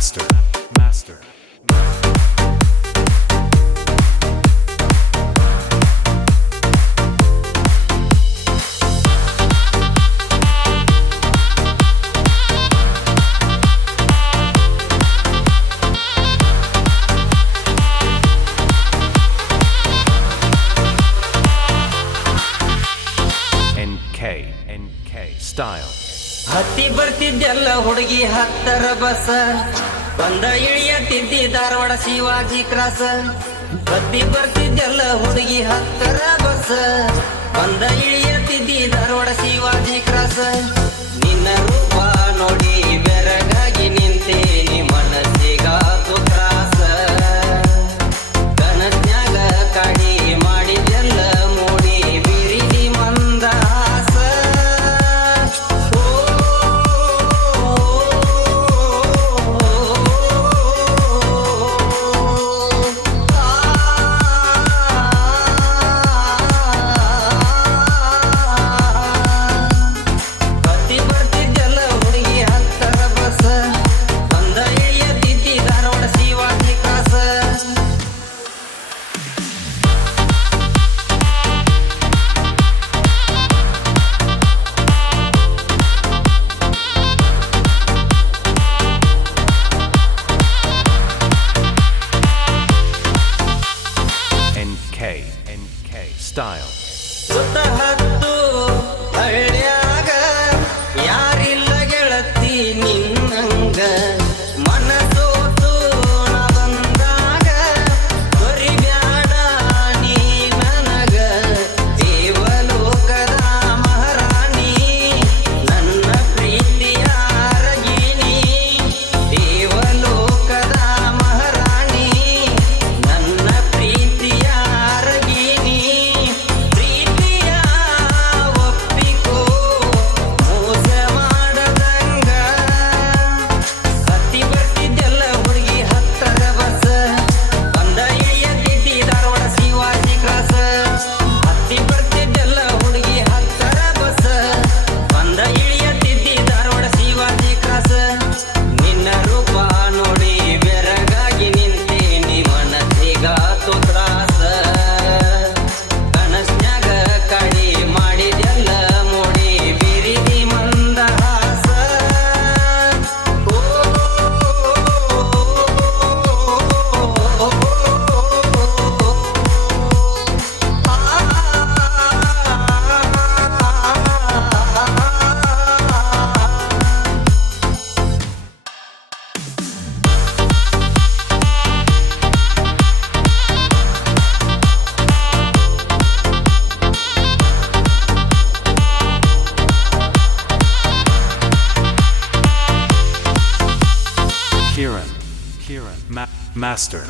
Master. Master. NK Style. ಹತ್ತಿ ಬರ್ತಿದ್ದೆಲ್ಲ ಹುಡುಗಿ ಹತ್ತರ ಬಸ ಬಂದ ಇಳಿಯತ್ತಿದ್ದಿ ಧಾರವಾಡ ಶಿವಾಜಿ ಕ್ರಾಸ. ಹತ್ತಿ ಬರ್ತಿದ್ದೆಲ್ಲ ಹುಡುಗಿ ಹತ್ತರ ಬಸ ಬಂದ ಇಳಿಯತ್ತಿದ್ದಿ ಧಾರವಾಡ ಶಿವಾಜಿ ಕ್ರಾಸ. ನಿನ್ನ ರೂಪ ನೋಡಿ ಬೆರಗಾಗಿ ನಿಂತೇನಿ ಮನಸ್ಸಿಗಾತು ತ್ರಾಸ. ಕನಸ್ನ್ಯಾಗ ಕಾಡಿ ಮಾಡಿದೆಲ್ಲ ಮೂಡಿ ಬಿರಿದಿ ಮಂದಾಸ. NK Style. ಸುತ್ತ ಹತ್ತು ಹಳ್ಳ್ಯಾಗ ಯಾರಿಲ್ಲ ಗೆಳತಿ ನಿನ್ನಂಗ. ಮನಸೋತು ನ ಬಂದಾಗ ತೊರಿಬ್ಯಾಡ ನೀ ನನಗ. ದೇವಲೋಕದ ಮಹಾರಾಣಿ ನನ್ನ ಪ್ರೀತಿಯ ಅರಗಿಣಿ. ದೇವಲೋಕದ ಮಹಾರಾಣಿ ನನ್ನ ಪ್ರೀತಿಯ ಅರಗಿಣಿ. ಪ್ರೀತಿಯ ಒಪ್ಪಿಕೋ ಮೋಸ ಮಾಡದಂಗ. ಹತ್ತಿ ಬರ್ತಿದ್ದೆಲ್ಲ ಹುಡುಗಿ ಹತ್ತರ ಬಸ ಬಂದ ಇಳಿಯತ್ತಿದ್ದಿ ಧಾರವಾಡ ಶಿವಾಜಿ ಕ್ರಾಸ. ಹತ್ತಿ ಬರ್ತಿದ್ದೆಲ್ಲ ಹುಡುಗಿ ಹತ್ತರ ಬಸ ಬಂದ ಇಳಿಯತ್ತಿದ್ದಿ ಧಾರವಾಡ ಶಿವಾಜಿ ಕ್ರಾಸ. ನಿನ್ನ ರೂಪ ನೋಡಿ ಬೆರಗಾಗಿ ನಿಂತೇನಿ ಮನಸ್ಸಿಗಾತು ತ್ರಾಸ. ಕನಸ್ನ್ಯಾಗ ಕಾಡಿ ಮಾಡಿದೆಲ್ಲ ಮೂಡಿ ಬಿರಿದಿ ಮಂದಹಾಸ. Kiran Master.